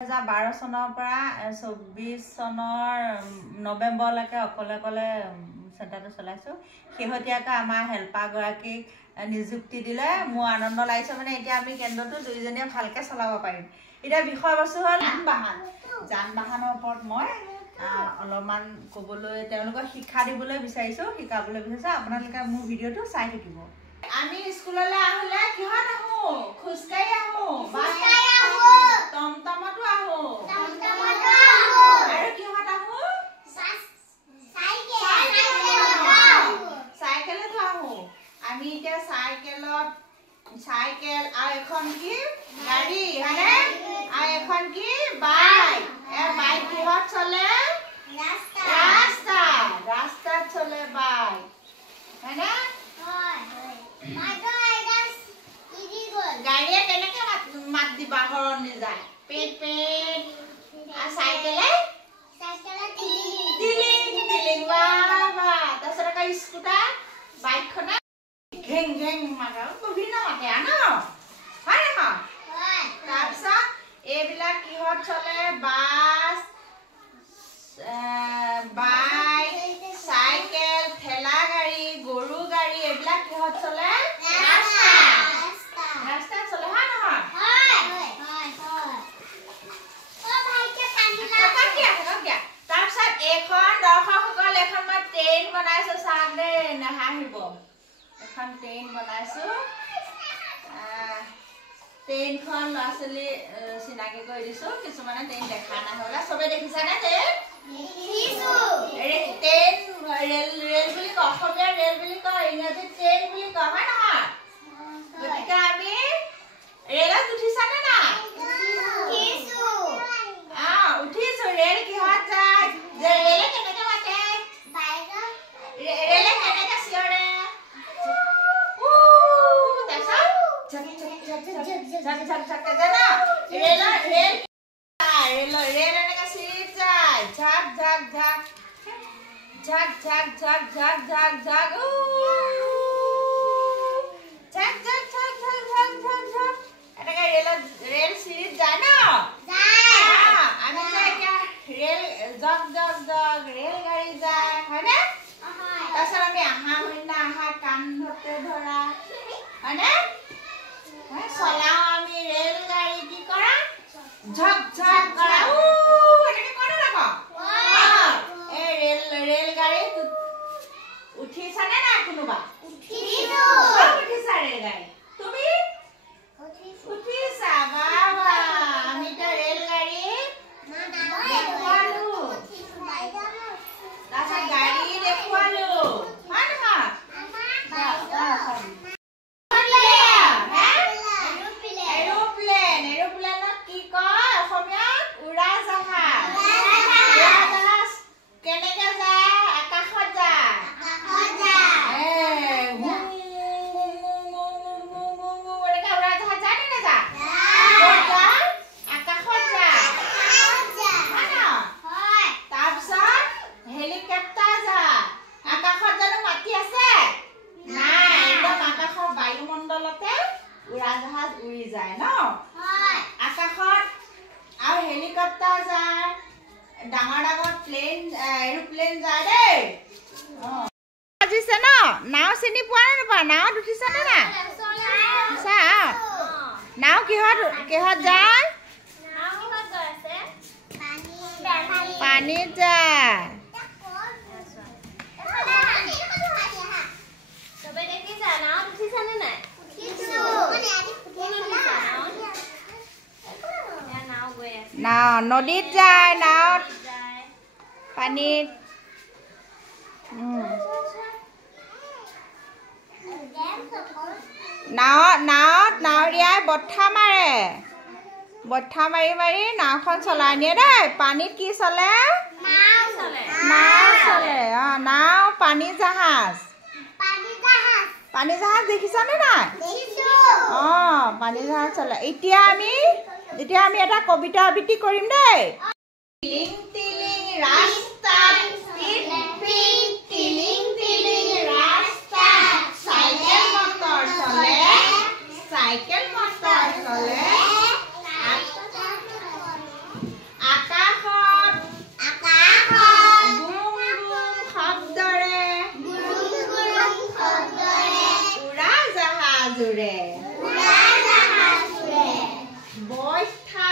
2012 চনৰ পৰা 24 চনৰ নৱেম্বৰলৈকে অকলে চেণ্টাৰটো চলাইছো শেহতীয়াকৈ আমাৰ হেল্পাৰ গৰাকীক নিযুক্তি দিলে মোৰ আনন্দ লাগিছে মানে এতিয়া আমি কেন্দ্ৰটো দুইজনীয়ে ভালকৈ চলাব পাৰিম এতিয়া বিষয়বস্তু হ'ল যান বাহনৰ ওপৰত মই অলপমান ক'বলৈ তেওঁলোকক শিক্ষা দিবলৈ বিচাৰিছো শিকাবলৈ বিচাৰিছো আপোনালোকে মোৰ ভিডিঅ'টো চাই থাকিব আমি স্কুললৈ আহিলে কিহত আহো খুজকাঢ়ি আহো টমটমতো আহো আৰু কিহত আহো চাইকেলতো আহো আমি এতিয়া চাইকেল আৰু এখন কি গাড়ী হয়নে আৰু এখন কি বাইক বাইক কিহত চলে ৰাস্তাত চলে বাইক হয়নে গাড়ীয়ে কেনেকে মাত দিবা হৰণ নিযায় পেট আৰু চাইকেলে তাৰপিছত আকৌ স্কুটাৰ বাইকখনে ঘেং ঘেং মাতে বিভিন্ন মাতে ন হয় নহয় তাৰপিছত এইবিলাক কিহত চলে বাছ বাইক চাইকেল ঠেলা গাড়ী গৰু গাড়ী এইবিলাক কিহত চলে ৰাস্তাত চলে হয় নহয় তাৰপিছত এইখন দৰ্শকসকল এখন মই ট্ৰেইন বনাইছো চাওক দেই নাহাঁহিব এখন ট্ৰেইন বনাইছো ট্ৰেইনখন ল'ৰা ছোৱালী চিনাকি কৰি দিছো কিছুমানে ট্ৰেইন দেখা নাই হ'লে চবে দেখিছানে ট্ৰেইন ৰেল বুলি কয় অসমীয়া ৰেল বুলি কয় ইংৰাজীত ট্ৰেইন বুলি কয় হয় নহয় গতিকে আমি ৰেলত উঠিছানে নাই উঠিছো ৰেল কিহত যায় যে ৰেলে কেনেকে মাতে ৰেলে কেনেকে চিঞৰে ৰেল এনেকে চিৰিত যায় ঝাক ঝাক ঝাক ঝাক ঝাক ঝাক ঝাক ঝাক ঝাক ঝাক ঝাক ঝাক ঝাক ঝাক ঝাক ঝাক এনেকে ৰেল চিৰিত যায় ন আমি যে এতিয়া ৰেল জগ জগ জগ ৰেল গাড়ী যায় হয়নে তাৰপিছত আমি আহা মইনা আহা কান্ধতে ধৰা হয়নে চলাও আমি ৰেল গাড়ী কি কৰা ঝক ঝক কৰা এনেকে কৰে নকওঁ এই ৰেল গাড়ীত উঠিছানে নাই কোনোবা উঠিছা ৰেল গাড়ী তুমি উঠিছা বাবা আমি এতিয়া ৰেল গাড়ী দেখুৱালো তাৰপিছত গাড়ী দেখুৱালো হয় নহয় এৰোপ্লেনত কি কয় অসমীয়াত উৰাজাহাজ কেনেকে যায় আকাশত যায় উৰাজাহাজ উৰি যায় ন আকাশত আৰু হেলিকপ্টাৰ যায় ডাঙৰ ডাঙৰ এৰোপ্লেন যায় দেই আজিছে ন নাও চিনি পোৱা নে নোপোৱা নাওত উঠিছা নে নাই নাও কিহত যায় পানীত যায় নাও নদীত যায় নাওত পানীত নাৱৰীয়াই বঠা মাৰি নাওখন চলাই নিয়ে দেই পানীত কি চলে নাও চলে নাও পানী জাহাজ দেখিছানে নাই পানী জাহাজ চলে এতিয়া আমি এটা কবিতা আবৃত্তি কৰিম দেই টিলিং টিলিং ৰাস্তাত টিলিং টিলিং ৰাস্তাত চাইকেল মটৰ চলে জাহাজোৰে বৈঠা